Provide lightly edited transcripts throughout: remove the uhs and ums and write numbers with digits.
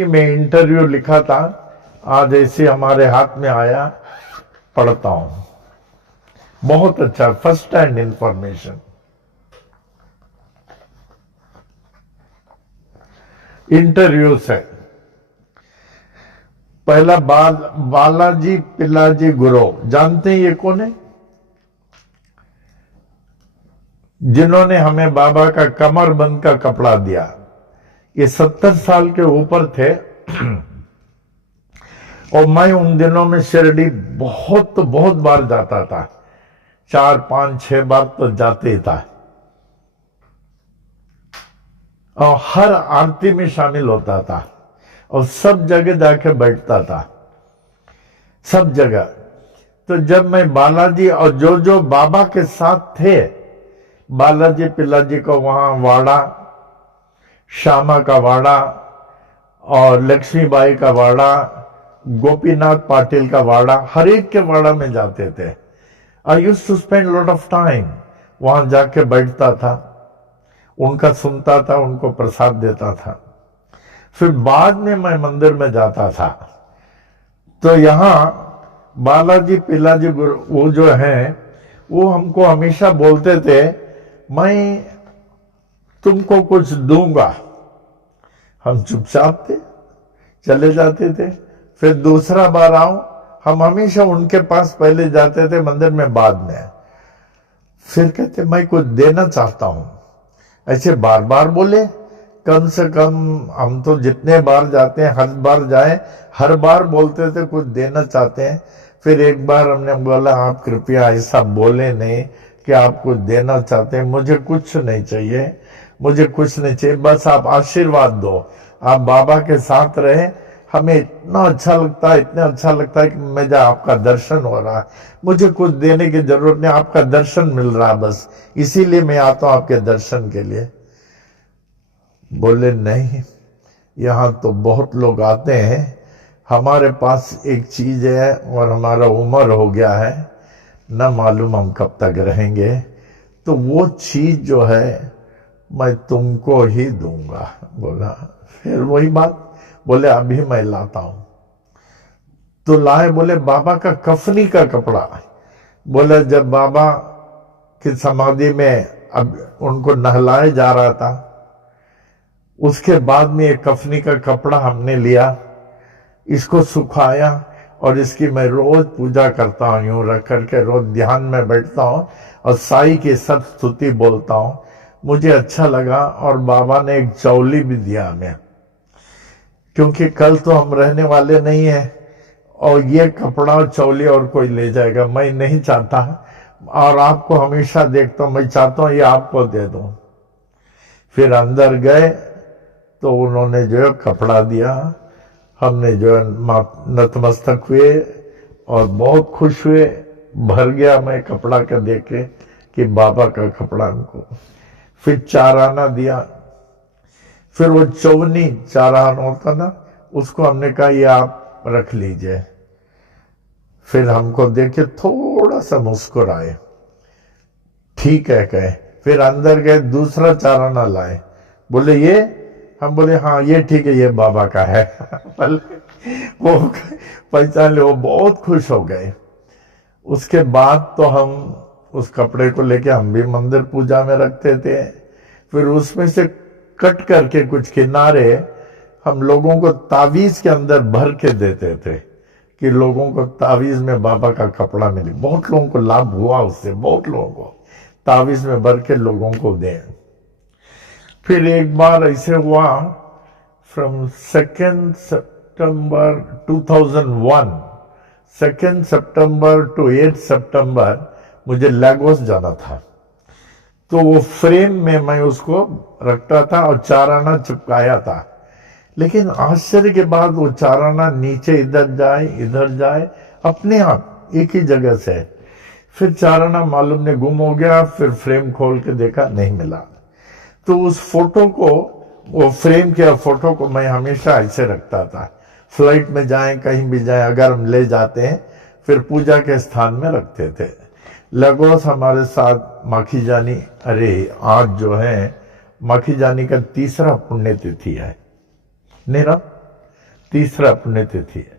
History में interview लिखा था, आज ऐसे हमारे हाथ में आया, पढ़ता हूं। बहुत अच्छा, फर्स्ट हैंड इंफॉर्मेशन। इंटरव्यू से पहला बालाजी पिल्लाजी गुरु, जानते हैं ये कौन है? जिन्होंने हमें बाबा का कमरबंद का कपड़ा दिया। ये 70 साल के ऊपर थे और मैं उन दिनों में शिरडी बहुत बार जाता था, 4, 5, 6 बार तो जाते था, और हर आरती में शामिल होता था और सब जगह जाके बैठता था, सब जगह। तो जब मैं बालाजी और जो बाबा के साथ थे, बालाजी पिल्लाजी को वहां वाड़ा, श्यामा का वाड़ा और लक्ष्मीबाई का वाड़ा, गोपीनाथ पाटिल का वाड़ा, हर एक के वाड़ा में जाते थे। I used to spend lot of time, वहां जाके बैठता था, उनका सुनता था, उनको प्रसाद देता था। फिर बाद में मैं मंदिर में जाता था, तो यहां बालाजी पिल्लाजी गुरु वो जो हैं, वो हमको हमेशा बोलते थे, मैं तुमको कुछ दूंगा। हम चुपचाप थे, चले जाते थे। फिर दूसरा बार आओ, हम हमेशा उनके पास पहले जाते थे, मंदिर में बाद में। फिर कहते मैं कुछ देना चाहता हूं। ऐसे बार बार बोले, कम से कम हम तो जितने बार जाते हैं, हर बार जाए, हर बार बोलते थे कुछ देना चाहते हैं। फिर एक बार हमने बोला, आप कृपया ऐसा बोले नहीं कि आप कुछ देना चाहते हैं, मुझे कुछ नहीं चाहिए, मुझे कुछ नहीं चाहिए, बस आप आशीर्वाद दो, आप बाबा के साथ रहे, हमें इतना अच्छा लगता है, इतना अच्छा लगता है कि मुझे आपका दर्शन हो रहा है, मुझे कुछ देने की जरूरत नहीं, आपका दर्शन मिल रहा है, बस इसीलिए मैं आता हूं आपके दर्शन के लिए। बोले नहीं, यहां तो बहुत लोग आते हैं, हमारे पास एक चीज है और हमारा उम्र हो गया है, न मालूम हम कब तक रहेंगे, तो वो चीज जो है मैं तुमको ही दूंगा। बोला, फिर वही बात, बोले अभी मैं लाता हूं। तो लाए, बोले बाबा का कफनी का कपड़ा। बोले जब बाबा की समाधि में अब उनको नहलाए जा रहा था, उसके बाद में एक कफनी का कपड़ा हमने लिया, इसको सुखाया और इसकी मैं रोज पूजा करता हूं, यूं रख करके रोज ध्यान में बैठता हूं और साई की सब स्तुति बोलता हूं। मुझे अच्छा लगा और बाबा ने एक चौली भी दिया हमें, क्योंकि कल तो हम रहने वाले नहीं है और ये कपड़ा और चौली और कोई ले जाएगा, मैं नहीं चाहता, और आपको हमेशा देखता हूं, मैं चाहता हूं ये आपको दे दूं। फिर अंदर गए तो उन्होंने जो है कपड़ा दिया, हमने जो है नतमस्तक हुए और बहुत खुश हुए, भर गया मैं कपड़ा का देख के कि बाबा का कपड़ा हमको। फिर 4 आना दिया, फिर वो चौनी 4 आना होता ना, उसको हमने कहा ये आप रख लीजिए। फिर हमको देखे थोड़ा सा मुस्कुराए, ठीक है कहे। फिर अंदर गए, दूसरा 4 आना लाए, बोले ये, हम बोले हाँ ये ठीक है, ये बाबा का है वो पहचान ले, वो बहुत खुश हो गए। उसके बाद तो हम उस कपड़े को लेके हम भी मंदिर पूजा में रखते थे। फिर उसमें से कट करके कुछ किनारे हम लोगों को तावीज के अंदर भर के देते थे कि लोगों को तावीज में बाबा का कपड़ा मिले। बहुत लोगों को लाभ हुआ उससे, बहुत लोगों को तावीज में भर के लोगों को दें। फिर एक बार ऐसे हुआ, फ्रॉम 2 सितंबर 2001, 2 सितंबर टू 8 सितंबर मुझे लागोस जाना था, तो वो फ्रेम में मैं उसको रखता था और 4 आना चिपकाया था। लेकिन आश्चर्य के बाद वो 4 आना नीचे इधर जाए अपने आप एक ही जगह से। फिर 4 आना मालूम ने गुम हो गया, फिर फ्रेम खोल के देखा नहीं मिला। तो उस फोटो को, वो फ्रेम के फोटो को मैं हमेशा ऐसे रखता था, फ्लाइट में जाएं कहीं भी जाएं अगर हम ले जाते हैं, फिर पूजा के स्थान में रखते थे। लगोस हमारे साथ माखी जानी, अरे आज जो है माखी जानी का 3रा पुण्यतिथि है, नहीं ना, तीसरा पुण्यतिथि है।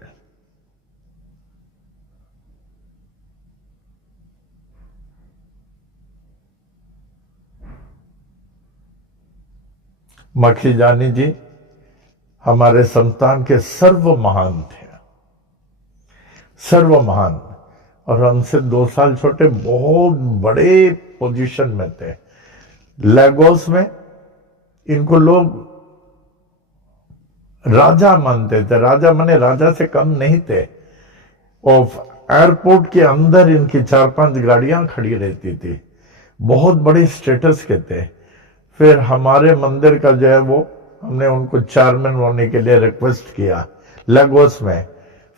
मखीजानी जी हमारे संतान के सर्व महान थे, सर्व महान, और हमसे 2 साल छोटे, बहुत बड़े पोजीशन में थे। लेगोस में इनको लोग राजा मानते थे, राजा माने राजा से कम नहीं थे। और एयरपोर्ट के अंदर इनकी 4-5 गाड़ियां खड़ी रहती थी, बहुत बड़े स्टेटस के थे। फिर हमारे मंदिर का जो है वो, हमने उनको चेयरमैन होने के लिए रिक्वेस्ट किया लेगोस में।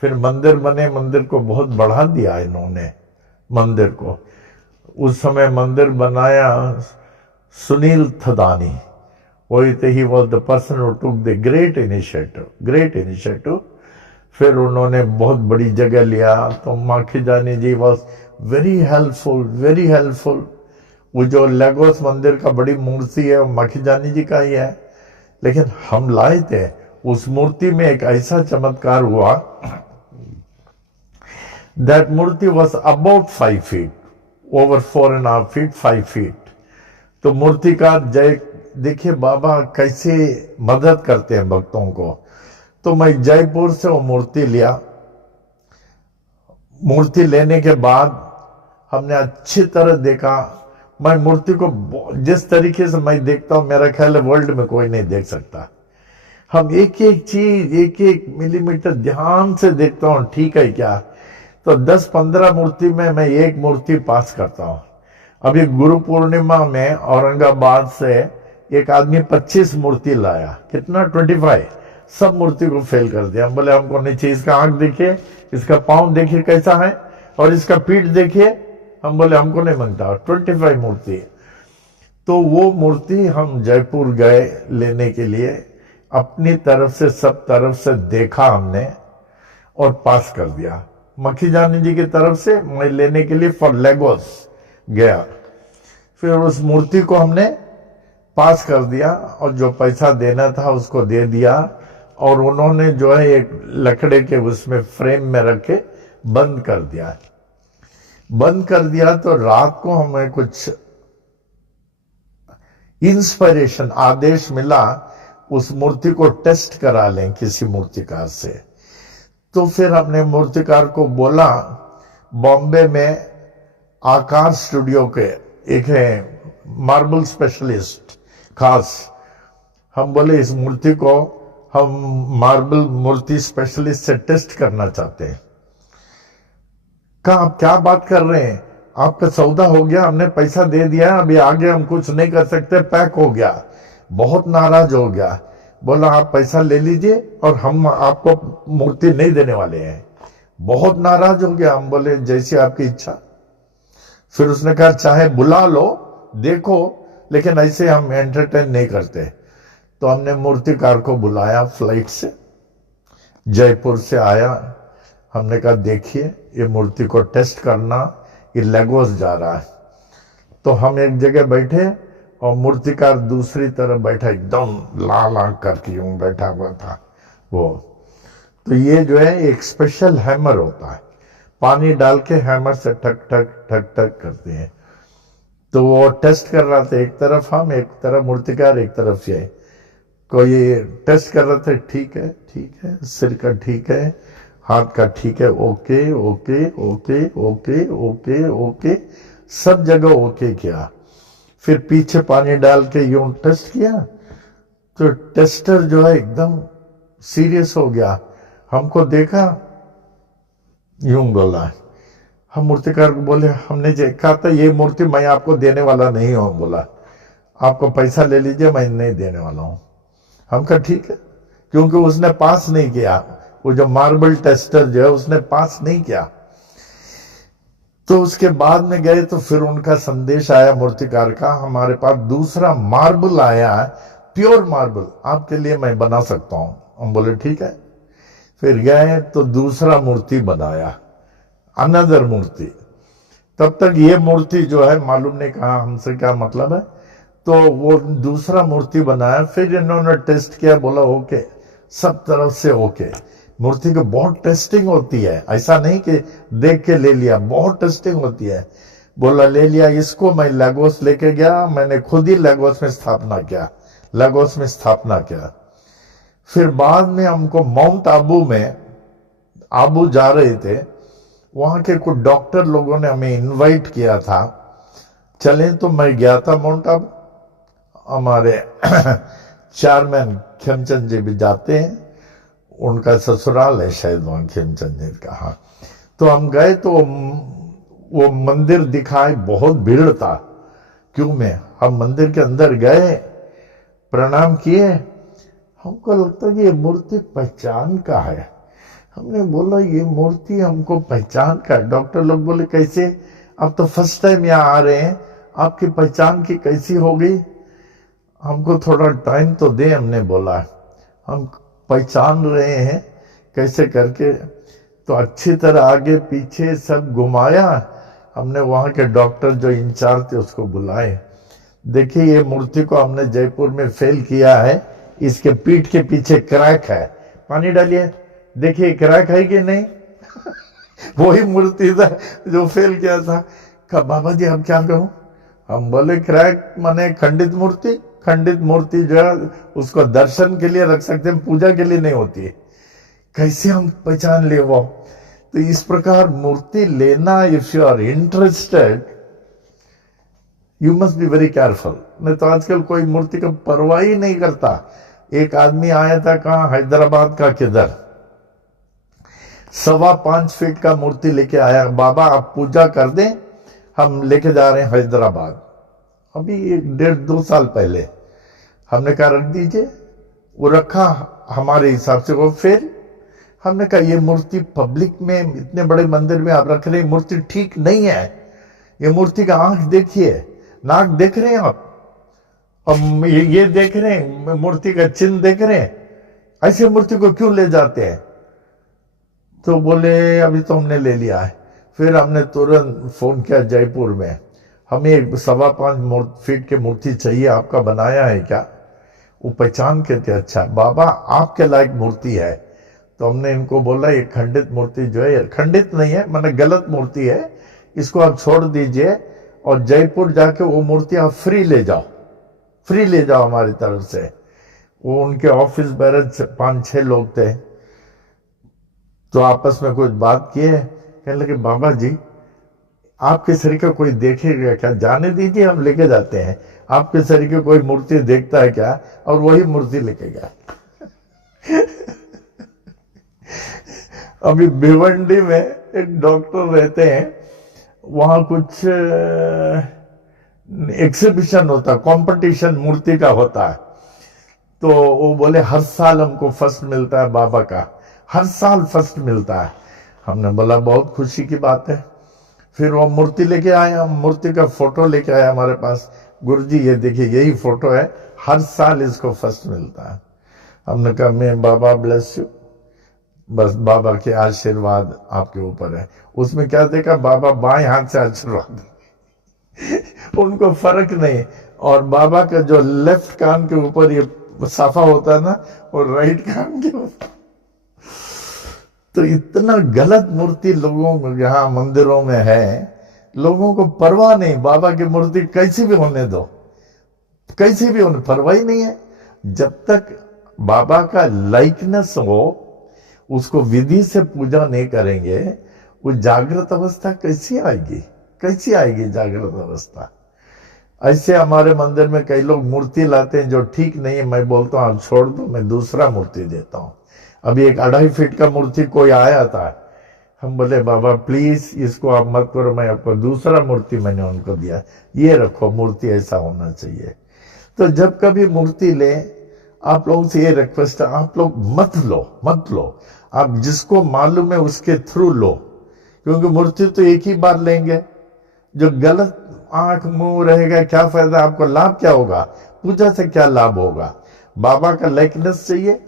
फिर मंदिर बने, मंदिर को बहुत बढ़ा दिया इन्होंने मंदिर को। उस समय मंदिर बनाया सुनील थदानी, वही थे, he was the person who took the great initiative. फिर उन्होंने बहुत बड़ी जगह लिया। तो माखीजानी जी वॉज वेरी हेल्पफुल। वो जो लेगोस मंदिर का बड़ी मूर्ति है वो माखीजानी जी का ही है, लेकिन हम लाए थे। उस मूर्ति में एक ऐसा चमत्कार हुआ, दैट मूर्ति was about 5 feet, over 4.5 feet, 5 feet। तो मूर्ति का जय देखिए बाबा कैसे मदद करते हैं भक्तों को। तो मैं जयपुर से वो मूर्ति लिया। मूर्ति लेने के बाद हमने अच्छी तरह देखा। मैं मूर्ति को जिस तरीके से मैं देखता हूं, मेरा ख्याल है वर्ल्ड में कोई नहीं देख सकता। हम एक एक चीज, एक एक मिलीमीटर ध्यान से देखता हूं, ठीक है क्या। तो 10-15 मूर्ति में मैं एक मूर्ति पास करता हूं। अभी गुरु पूर्णिमा में औरंगाबाद से एक आदमी 25 मूर्ति लाया, कितना 25, सब मूर्ति को फेल कर दिया। हम बोले हमको नहीं चाहिए, इसका आंख देखिए, इसका पांव देखिए कैसा है, और इसका पीठ देखिए। हम बोले हमको नहीं मांगता, 25 मूर्ति। तो वो मूर्ति हम जयपुर गए लेने के लिए, अपनी तरफ से सब तरफ से देखा हमने और पास कर दिया। मखीजानी जी की तरफ से मैं लेने के लिए फॉर लेगोस गया। फिर उस मूर्ति को हमने पास कर दिया और जो पैसा देना था उसको दे दिया, और उन्होंने जो है एक लकड़े के उसमें फ्रेम में रखे बंद कर दिया। तो रात को हमें कुछ इंस्पिरेशन, आदेश मिला उस मूर्ति को टेस्ट करा लें किसी मूर्तिकार से। तो फिर हमने मूर्तिकार को बोला, बॉम्बे में आकार स्टूडियो के एक है मार्बल स्पेशलिस्ट खास, हम बोले इस मूर्ति को हम मार्बल मूर्ति स्पेशलिस्ट से टेस्ट करना चाहते हैं। कहा आप क्या बात कर रहे हैं, आपका सौदा हो गया, हमने पैसा दे दिया, अभी आगे हम कुछ नहीं कर सकते, पैक हो गया। बहुत नाराज हो गया, बोला आप पैसा ले लीजिए और हम आपको मूर्ति नहीं देने वाले हैं। बहुत नाराज हो गया। हम बोले जैसी आपकी इच्छा। फिर उसने कहा चाहे बुला लो, देखो, लेकिन ऐसे हम एंटरटेन नहीं करते। तो हमने मूर्तिकार को बुलाया, फ्लाइट से जयपुर से आया। हमने कहा देखिए ये मूर्ति को टेस्ट करना, ये लेगोस जा रहा है। तो हम एक जगह बैठे और मूर्तिकार दूसरी तरफ बैठा, एकदम लाल आंख करके यूं बैठा हुआ था वो। तो ये जो है एक स्पेशल हैमर होता है, पानी डाल के हैमर से ठक ठक ठक ठक करते हैं। तो वो टेस्ट कर रहा था, एक तरफ हम, एक तरफ मूर्तिकार, एक तरफ ये। कोई टेस्ट कर रहा था, ठीक है, सिर का ठीक है, हाथ का ठीक है, okay okay okay okay okay okay, सब जगह ओके किया। फिर पीछे पानी डाल के यूं टेस्ट किया। तो टेस्टर जो है एकदम सीरियस हो गया, हमको देखा, यूं बोला। हम मूर्तिकार को बोले हमने कहा था ये मूर्ति मैं आपको देने वाला नहीं हूं। बोला आपको पैसा ले लीजिए, मैं नहीं देने वाला हूं। हम कहा ठीक है, क्योंकि उसने पास नहीं किया, वो जो मार्बल टेस्टर जो है उसने पास नहीं किया। तो उसके बाद में गए तो फिर उनका संदेश आया मूर्तिकार का, हमारे पास दूसरा मार्बल आया है, प्योर मार्बल, आपके लिए मैं बना सकता हूं। हम बोले ठीक है। फिर गए तो दूसरा मूर्ति बनाया, अनदर मूर्ति। तब तक ये मूर्ति जो है मालूम नहीं कहा हमसे क्या मतलब है। तो वो दूसरा मूर्ति बनाया, फिर इन्होंने टेस्ट किया, बोला ओके, सब तरफ से ओके। मूर्ति की बहुत टेस्टिंग होती है, ऐसा नहीं कि देख के ले लिया, बहुत टेस्टिंग होती है। बोला ले लिया इसको, मैं लेगोस लेके गया, मैंने खुद ही लेगोस में स्थापना किया। फिर बाद में हमको माउंट आबू में, आबू जा रहे थे, वहां के कुछ डॉक्टर लोगों ने हमें इनवाइट किया था, चलें, तो मैं गया था माउंट आबू। हमारे चेयरमैन खेमचंद जी भी जाते हैं, उनका ससुराल है शायद वहां खेमचंद जी का। हाँ, तो हम गए तो वो मंदिर दिखाए, बहुत भीड़ था क्यों में। हम मंदिर के अंदर गए, प्रणाम किए, हमको लगता है ये मूर्ति पहचान का है। हमने बोला ये मूर्ति हमको पहचान का है। डॉक्टर लोग बोले कैसे, आप तो फर्स्ट टाइम यहाँ आ रहे हैं, आपकी पहचान की कैसी हो गई, हमको थोड़ा टाइम तो दे। हमने बोला हम पहचान रहे हैं कैसे करके, तो अच्छी तरह आगे पीछे सब घुमाया। हमने वहां के डॉक्टर जो इंचार्ज थे उसको बुलाए, देखिए ये मूर्ति को हमने जयपुर में फेल किया है, इसके पीठ के पीछे क्रैक है, पानी डालिए, देखिए क्रैक है कि नहीं। वही मूर्ति था जो फेल किया था। कहा बाबा जी हम क्या करूं। हम बोले क्रैक माने खंडित मूर्ति जो है उसको दर्शन के लिए रख सकते हैं, पूजा के लिए नहीं होती है। कैसे हम पहचान ले वो। तो इस प्रकार मूर्ति लेना, if you are interested you must be very careful. नहीं तो आजकल कोई मूर्ति का परवाह ही नहीं करता। एक आदमी आया था, कहाँ, हैदराबाद का किधर, 5.25 फीट का मूर्ति लेके आया, बाबा आप पूजा कर दें, हम लेके जा रहे हैं हैदराबाद। अभी 1.5-2 साल पहले हमने कहा रख दीजिए, वो रखा हमारे हिसाब से, वो फिर हमने कहा ये मूर्ति पब्लिक में इतने बड़े मंदिर में आप रख रहे हैं, मूर्ति ठीक नहीं है। ये मूर्ति का आंख देखिए, नाक देख रहे हैं आप, और ये देख रहे हैं, मूर्ति का चिन्ह देख रहे हैं, ऐसे मूर्ति को क्यों ले जाते हैं। तो बोले अभी तो हमने ले लिया है। फिर हमने तुरंत फोन किया जयपुर में, हमें 5.25 फीट की मूर्ति चाहिए, आपका बनाया है क्या। वो पहचान के थे, अच्छा बाबा आपके लायक मूर्ति है। तो हमने इनको बोला ये खंडित मूर्ति जो है, खंडित नहीं है, माने गलत मूर्ति है, इसको आप छोड़ दीजिए और जयपुर जाके वो मूर्ति आप फ्री ले जाओ हमारी तरफ से। वो उनके ऑफिस बेरज 5-6 लोग थे, तो आपस में कुछ बात किए, कहने लगे बाबा जी आपके शरीर का कोई देखेगा क्या, जाने दीजिए हम लेके जाते हैं, आपके शरीर की कोई मूर्ति देखता है क्या, और वही मूर्ति लेके गया। अभी भिवंडी में एक डॉक्टर रहते हैं, वहां कुछ एग्जीबिशन होता, कंपटीशन मूर्ति का होता है। तो वो बोले हर साल हमको फर्स्ट मिलता है, बाबा का हर साल फर्स्ट मिलता है। हमने बोला बहुत खुशी की बात है। फिर वो मूर्ति लेके आए, मूर्ति का फोटो लेके आए हमारे पास, गुरुजी ये देखिए यही फोटो है, हर साल इसको फर्स्ट मिलता है। हमने कहा मैं बाबा ब्लेस यू, बस बाबा के आशीर्वाद आपके ऊपर है। उसमें क्या देखा, बाबा बाएं हाथ से आशीर्वाद उनको फर्क नहीं। और बाबा का जो लेफ्ट कान के ऊपर ये साफा होता है ना, और राइट कान के ऊपर। तो इतना गलत मूर्ति लोगों यहाँ मंदिरों में है, लोगों को परवाह नहीं, बाबा की मूर्ति कैसी भी होने दो, कैसी भी होने, परवाह ही नहीं है। जब तक बाबा का लाइकनेस हो, उसको विधि से पूजा नहीं करेंगे, वो जागृत अवस्था कैसी आएगी जागृत अवस्था। ऐसे हमारे मंदिर में कई लोग मूर्ति लाते हैं जो ठीक नहीं है, मैं बोलता हूँ आप छोड़ दो, मैं दूसरा मूर्ति देता हूँ। अभी एक 2.5 फीट का मूर्ति कोई आया था, हम बोले बाबा प्लीज इसको आप मत करो, मैं आपको दूसरा मूर्ति मैंने उनको दिया, ये रखो, मूर्ति ऐसा होना चाहिए। तो जब कभी मूर्ति ले, आप लोगों से ये रिक्वेस्ट है, आप लोग मत लो, आप जिसको मालूम है उसके थ्रू लो, क्योंकि मूर्ति तो एक ही बार लेंगे। जो गलत आंख मुंह रहेगा क्या फायदा, आपको लाभ क्या होगा, पूजा से क्या लाभ होगा। बाबा का लाइकनेस चाहिए।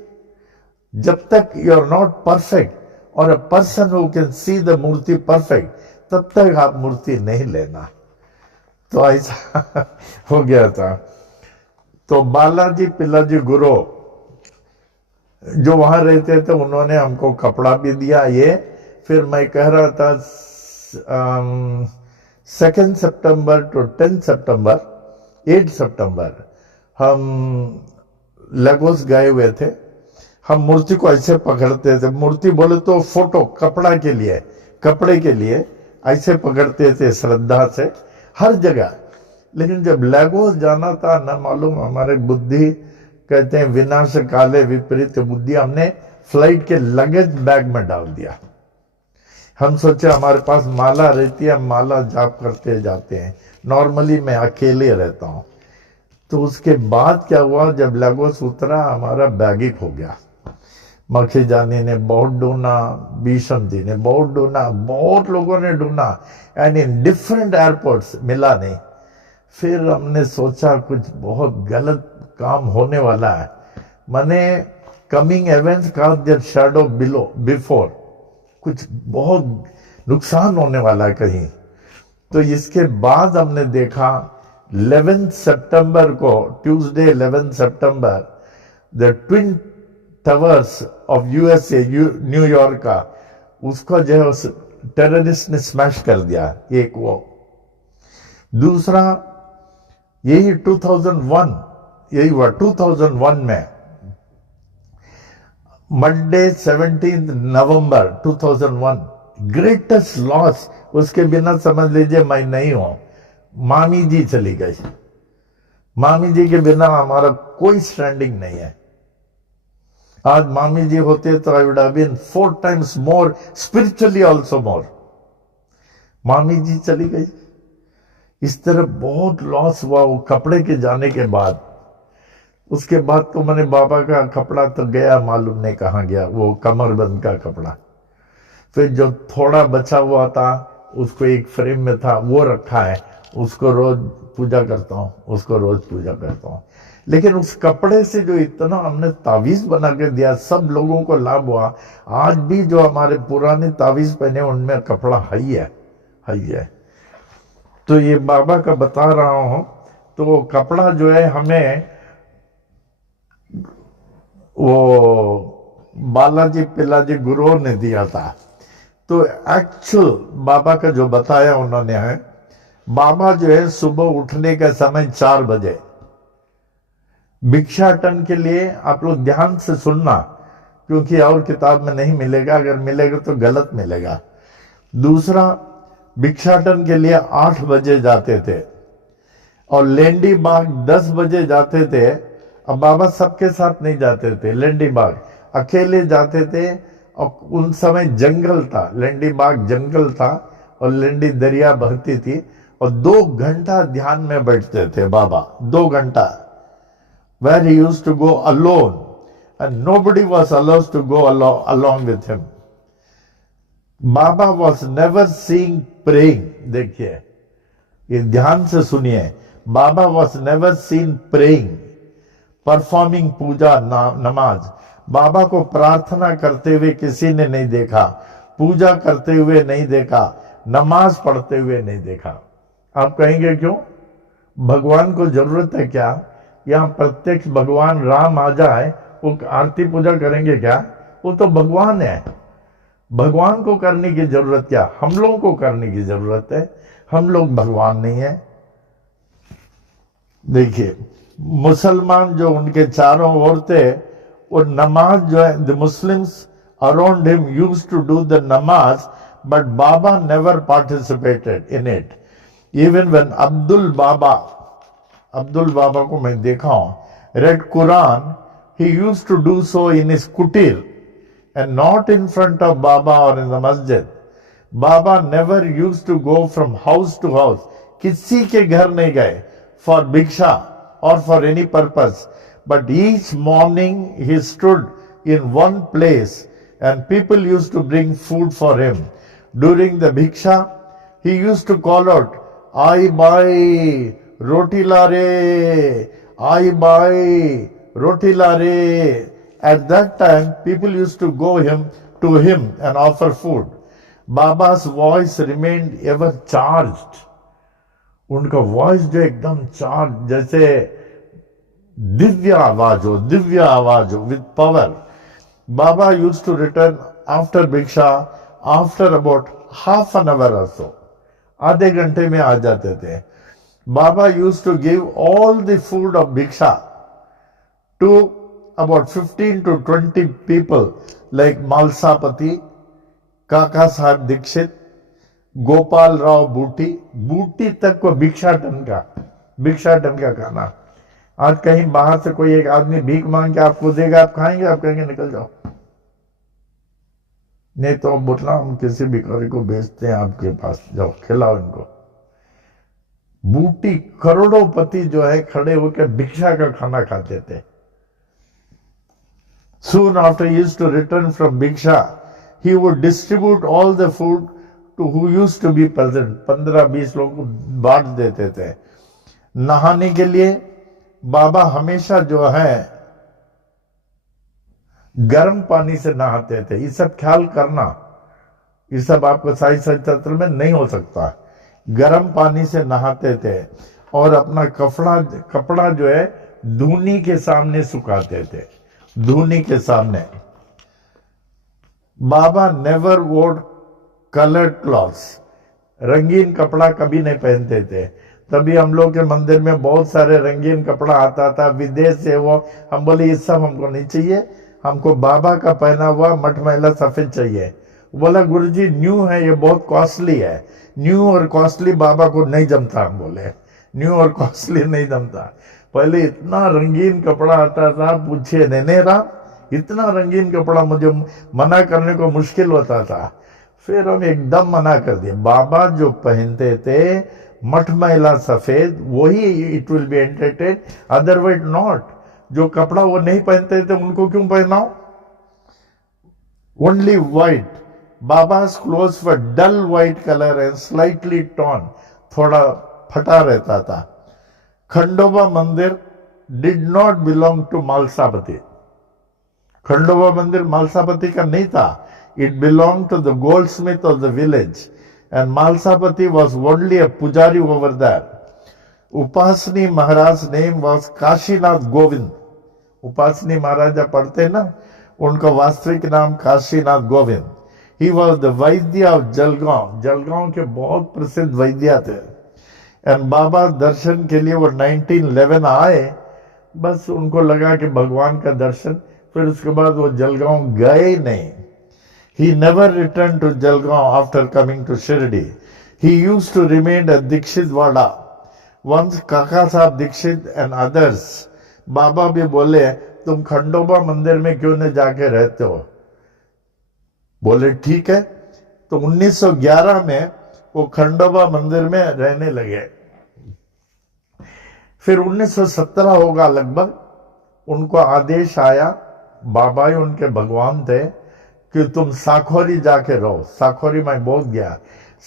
जब तक यू आर नॉट परफेक्ट और a person who can see the मूर्ति परफेक्ट, तब तक आप मूर्ति नहीं लेना। तो ऐसा हो गया था। तो बालाजी पिल्लाजी गुरु जो वहां रहते थे उन्होंने हमको कपड़ा भी दिया। ये फिर मैं कह रहा था 2 सितंबर टू 10 सितंबर 8 सितंबर हम लेगोस गए हुए थे। हम मूर्ति को ऐसे पकड़ते थे, मूर्ति बोले तो फोटो कपड़ा के लिए, कपड़े के लिए ऐसे पकड़ते थे श्रद्धा से हर जगह। लेकिन जब लेगोस जाना था, न मालूम हमारे बुद्धि, कहते हैं विनाश काले विपरीत बुद्धि, हमने फ्लाइट के लगेज बैग में डाल दिया। हम सोचे हमारे पास माला रहती है, हम माला जाप करते जाते हैं। नॉर्मली मैं अकेले रहता हूं। तो उसके बाद क्या हुआ, जब लेगोस उतरा हमारा बैग ही खो गया। मखी जानी ने बहुत ढूंढा, भीषम जी ने बहुत ढूंढा, बहुत लोगों ने ढूंढा, एंड इन डिफरेंट एयरपोर्ट्स मिला नहीं। फिर हमने सोचा कुछ बहुत गलत काम होने वाला है। मैंने कमिंग इवेंट्स का देयर शैडो बिलो बिफोर, कुछ बहुत नुकसान होने वाला है कहीं। तो इसके बाद हमने देखा 11 सितंबर को, Tuesday 11 September, the twin towers of USA New York का, उसको जो है टेररिस्ट ने स्मैश कर दिया। एक वो, दूसरा यही 2001, यही हुआ 2001 में, मंडे 17 नवंबर 2001, ग्रेटेस्ट लॉस। उसके बिना समझ लीजिए मैं नहीं हूं। मामी जी चली गई। मामी जी के बिना हमारा कोई स्टैंडिंग नहीं है। आज मामी जी होते तो I would have been 4 times more spiritually also more. मामी जी चली गई। इस तरह बहुत लॉस हुआ वो कपड़े के जाने के बाद। उसके बाद तो मैंने बाबा का कपड़ा तो गया, मालूम नहीं कहां गया, वो कमरबंद का कपड़ा। फिर जो थोड़ा बचा हुआ था उसको एक फ्रेम में था, वो रखा है, उसको रोज पूजा करता हूं, उसको रोज पूजा करता हूं। लेकिन उस कपड़े से जो इतना हमने तावीज बना के दिया, सब लोगों को लाभ हुआ। आज भी जो हमारे पुराने तावीज पहने उनमें कपड़ा हई है। तो ये बाबा का बता रहा हूं। तो वो कपड़ा जो है हमें वो बालाजी पिलाजी गुरुओं ने दिया था। तो एक्चुअल बाबा का जो बताया उन्होंने है, बाबा जो है सुबह उठने का समय 4 बजे, भिक्षाटन के लिए आप लोग ध्यान से सुनना, क्योंकि और किताब में नहीं मिलेगा, अगर मिलेगा तो गलत मिलेगा। दूसरा, भिक्षाटन के लिए 8 बजे जाते थे और लेंडी बाग 10 बजे जाते थे। अब बाबा सबके साथ नहीं जाते थे, लेंडी बाग अकेले जाते थे। और उन समय जंगल था, लेंडी बाग जंगल था और लेंडी दरिया बहती थी। और 2 घंटा ध्यान में बैठते थे बाबा, 2 घंटा, where he used to go alone and nobody was allowed to go along with him. Baba was never seen praying. देखिए, ये ध्यान से सुनिए, Baba was never seen praying, performing puja namaz. Baba को प्रार्थना करते हुए किसी ने नहीं देखा, पूजा करते हुए नहीं देखा, नमाज पढ़ते हुए नहीं देखा। आप कहेंगे क्यों? भगवान को जरूरत है क्या? यहां प्रत्यक्ष भगवान राम आ जाए, वो आरती पूजा करेंगे क्या? वो तो भगवान है। भगवान को करने की जरूरत क्या? हम लोगों को करने की जरूरत है। हम लोग भगवान नहीं है। देखिए, मुसलमान जो उनके चारों ओर थे, वो नमाज जो है, the Muslims around him used to do the namaz, but Baba never participated in it. Even when Abdul Baba को मैं देखा हूं, read Quran, he used to do so in his kutir and not in front of Baba or in the masjid. Baba never used to go from house to house. किसी के घर नहीं गए for भिक्षा or for any purpose. But each morning he stood in one place and people used to bring food for him. During the bhiksha, he used to call out, "I buy roti la re, I buy roti la re." At that time, people used to go to him and offer food. Baba's voice remained ever charged. उनका voice जो एकदम charge, जैसे दिव्य आवाज हो with power. Baba used to return after भिक्षा after about half an hour or so. आधे घंटे में आ जाते थे. Baba used to give all the food of भिक्षा to about 15 to 20 people like Malsapati, काका साहब दीक्षित, गोपाल राव बूटी. बूटी तक को भिक्षाटन का खाना. आज कहीं बाहर से कोई एक आदमी भीख मांग के आपको देगा, आप खाएंगे? आप कहेंगे निकल जाओ. नहीं तो बोलना हम किसी भिखारी को भेजते हैं आपके पास, जाओ खिलाओ इनको. बूटी करोड़ों पति जो है खड़े होकर भिक्षा का खाना खाते थे. Soon after he used to return from भिक्षा, he would distribute all the food to who used to be present. 15-20 लोगों को बांट देते थे. नहाने के लिए बाबा हमेशा जो है गर्म पानी से नहाते थे. ये सब ख्याल करना, ये सब आपको साई सचत्र में नहीं हो सकता. गर्म पानी से नहाते थे और अपना कपड़ा जो है धूनी के सामने सुखाते थे. धूनी के सामने. बाबा नेवर वोर कलर्ड क्लॉथ्स. रंगीन कपड़ा कभी नहीं पहनते थे. तभी हम लोग के मंदिर में बहुत सारे रंगीन कपड़ा आता था विदेश से. वो हम बोले ये सब हमको नहीं चाहिए, हमको बाबा का पहना हुआ मटमैला सफेद चाहिए. बोला गुरुजी न्यू है, ये बहुत कॉस्टली है. न्यू और कॉस्टली बाबा को नहीं जमता. हम बोले न्यू और कॉस्टली नहीं जमता. पहले इतना रंगीन कपड़ा आता था, पूछे नहीं रहा. इतना रंगीन कपड़ा मुझे मना करने को मुश्किल होता था. फिर हम एकदम मना कर दिए. बाबा जो पहनते थे मटमैला सफेद, वही it will be entertain, otherwise not. जो कपड़ा वो नहीं पहनते थे उनको क्यों पहनाओ? Only white. Baba's clothes were dull white color and slightly torn. थोड़ा फटा रहता था. खंडोबा मंदिर did not belong to Mhalsapati. Khandoba मंदिर मालसापति का नहीं था. It belonged to the goldsmith of the village and Malsapati was only a pujari over there. Upasani Maharaj's name was Kashinath Govind. Upasani महाराजा पढ़ते ना, उनका वास्तविक नाम Kashinath Govind. He was the Vaidya of Jalgaon. Jalgaon के बहुत प्रसिद्ध वैद्य थे. एंड बाबा दर्शन के लिए वो 1911 आए. बस उनको लगा कि भगवान का दर्शन. फिर उसके बाद वो जलगांव गए नहीं. He never returned to Jalgaon after coming to Shirdi. He used to remain at Dikshit Wada. Once Kaka Sahib Dikshit and others, बाबा भी बोले तुम खंडोबा मंदिर में क्यों न जाके रहते हो? बोले ठीक है. तो 1911 में वो खंडोबा मंदिर में रहने लगे. फिर 1917 होगा लगभग, उनको आदेश आया, बाबा ही उनके भगवान थे, कि तुम साखोरी जाके रहो. साखोरी में बहुत गया.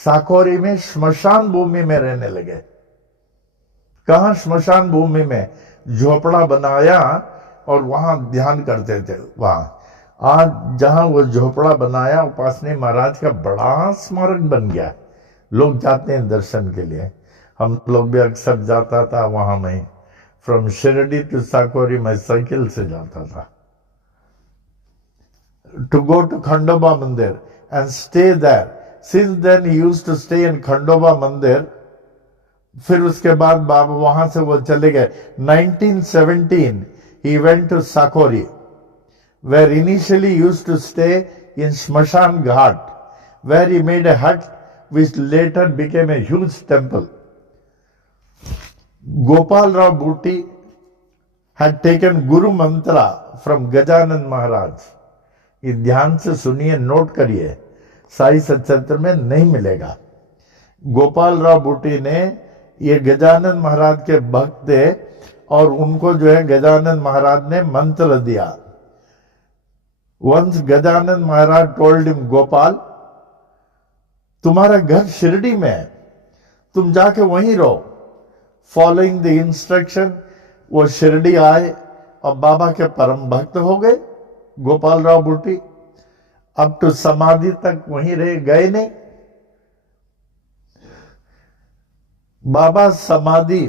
साखोरी में श्मशान भूमि में रहने लगे. कहा श्मशान भूमि में झोपड़ा बनाया और वहां ध्यान करते थे. वहां आज जहां वो झोपड़ा बनाया, उपासनी महाराज का बड़ा स्मारक बन गया. लोग जाते हैं दर्शन के लिए. हम लोग भी अक्सर जाता था वहां में. फ्रॉम शिरडी टू साकोरी मैं साइकिल से जाता था. To go to Khandoba Mandir and stay there. Since then he used to stay in Khandoba Mandir. फिर उसके बाद बाबा वहां से वो चले गए. 1917 he went to Sakori, where initially he used to stay in Shmashan Ghat, where he made a hut which later became a huge temple. Gopal Rao Bhuti had taken Guru Mantra from Gajanand Maharaj. ये ध्यान से सुनिए, note करिए, साई सचरित्र में नहीं मिलेगा. गोपाल राव बूटी ने, ये गजानन महाराज के भक्त थे और उनको जो है गजानन महाराज ने मंत्र दिया. Once Gajanan Maharaj told him, Gopal तुम्हारा घर शिरडी में है, तुम जाके वहीं रहो. फॉलोइंग द इंस्ट्रक्शन वो शिरडी आए और बाबा के परम भक्त हो गए. गोपाल राव बूटी अब तो समाधि तक वहीं रह गए नहीं. बाबा समाधि,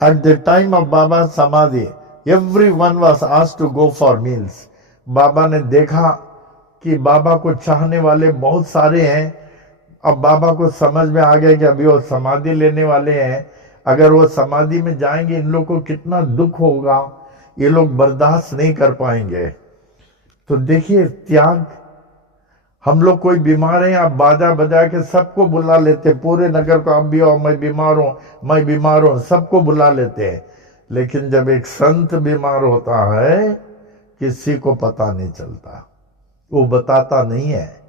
एट द टाइम ऑफ बाबा समाधि, Everyone was asked to go for meals. बाबा ने देखा कि बाबा को चाहने वाले बहुत सारे हैं। अब बाबा को समझ में आ गया कि अभी वो समाधि लेने वाले हैं, अगर वो समाधि में जाएंगे इन लोग को कितना दुख होगा, ये लोग बर्दाश्त नहीं कर पाएंगे। तो देखिए त्याग। हम लोग कोई बीमार है, आप बाजा बजा के सबको बुला लेते, पूरे नगर को, आप भी आओ, मैं बीमार हूं, मैं बीमार हूं, सबको बुला लेते हैं। लेकिन जब एक संत बीमार होता है किसी को पता नहीं चलता, वो बताता नहीं है,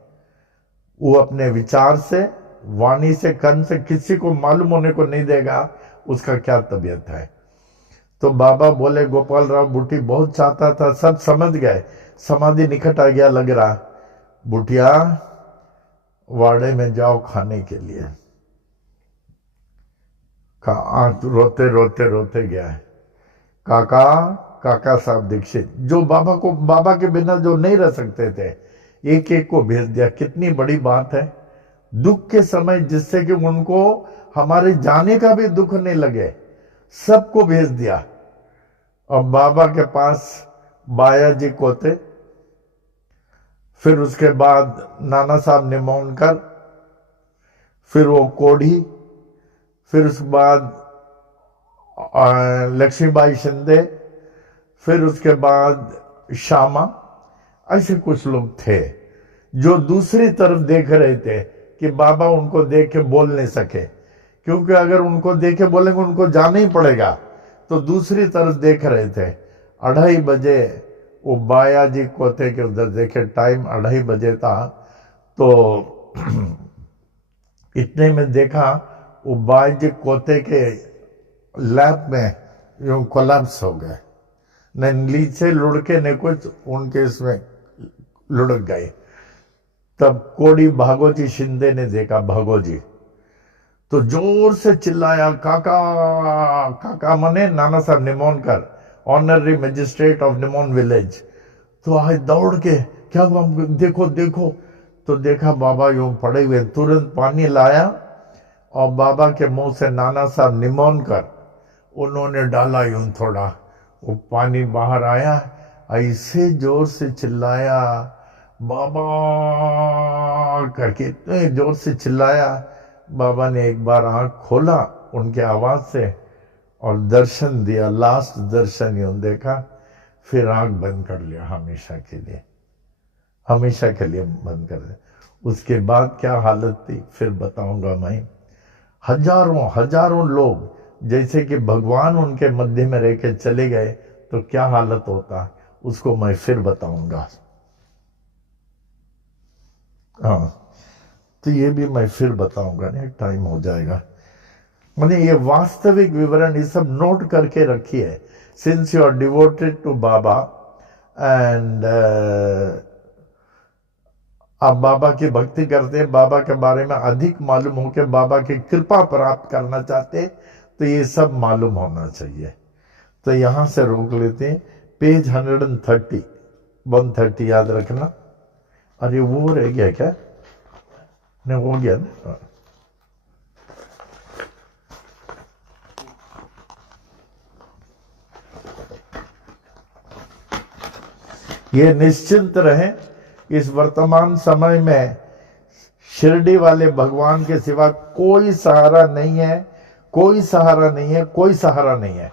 वो अपने विचार से, वाणी से, कंठ से किसी को मालूम होने को नहीं देगा उसका क्या तबीयत है। तो बाबा बोले गोपाल राव बुटी बहुत चाहता था, सब समझ गए, समाधि निकट आ गया लग रहा, बुटिया वाड़े में जाओ खाने के लिए। रोते रोते रोते गया है। काका साहब दीक्षित, जो बाबा के बिना जो नहीं रह सकते थे, एक एक को भेज दिया। कितनी बड़ी बात है, दुख के समय, जिससे कि उनको हमारे जाने का भी दुख नहीं लगे, सबको भेज दिया। और बाबा के पास बाया जी कोते, फिर उसके बाद नाना साहब निमोनकर, फिर वो कोढ़ी, फिर उसके बाद लक्ष्मीबाई शिंदे, फिर उसके बाद श्यामा, ऐसे कुछ लोग थे जो दूसरी तरफ देख रहे थे कि बाबा उनको देख के बोल नहीं सके, क्योंकि अगर उनको देख के बोलेंगे उनको जाना ही पड़ेगा, तो दूसरी तरफ देख रहे थे। 2:30 बजे वो बाया जी कोते के उधर देखे, टाइम 2:30 बजे था, तो इतने में देखा वो बाया जी कोते के लैब में यूं कोलैप्स हो गए, न नीचे लुढ़के न कुछ, उनके इसमें लुढ़क गए। तब कोड़ी भागोजी शिंदे ने देखा, भागोजी तो जोर से चिल्लाया, काका काका, मने Nana Saheb Nimonkar, honorary magistrate of Nimon village. तो आए दौड़ के, क्या हुआ, देखो देखो। तो देखा बाबा यूं पड़े हुए, तुरंत पानी लाया और बाबा के मुंह से नाना साहब निमोनकर उन्होंने डाला यूं थोड़ा, वो पानी बाहर आया, ऐसे जोर से चिल्लाया बाबा करके, इतने जोर से चिल्लाया। बाबा ने एक बार आंख खोला उनके आवाज से और दर्शन दिया, लास्ट दर्शन यूं देखा, फिर आंख बंद कर लिया हमेशा के लिए, हमेशा के लिए बंद कर दिया। उसके बाद क्या हालत थी फिर बताऊंगा मैं। हजारों लोग, जैसे कि भगवान उनके मध्य में रह के चले गए तो क्या हालत होता, उसको मैं फिर बताऊंगा। हाँ, तो ये भी मैं फिर बताऊंगा, नहीं टाइम हो जाएगा। मैंने ये वास्तविक विवरण ये सब नोट करके रखी है। Since you are devoted to Baba and आप बाबा की भक्ति करते हैं, बाबा के बारे में अधिक मालूम होकर बाबा की कृपा प्राप्त करना चाहते हैं, तो ये सब मालूम होना चाहिए। तो यहां से रोक लेते हैं, पेज 130, 130 याद रखना। अरे वो रह गया क्या, नहीं हो गया ना। ये निश्चिंत रहें, इस वर्तमान समय में शिरडी वाले भगवान के सिवा कोई सहारा नहीं है, कोई सहारा नहीं है, कोई सहारा नहीं है।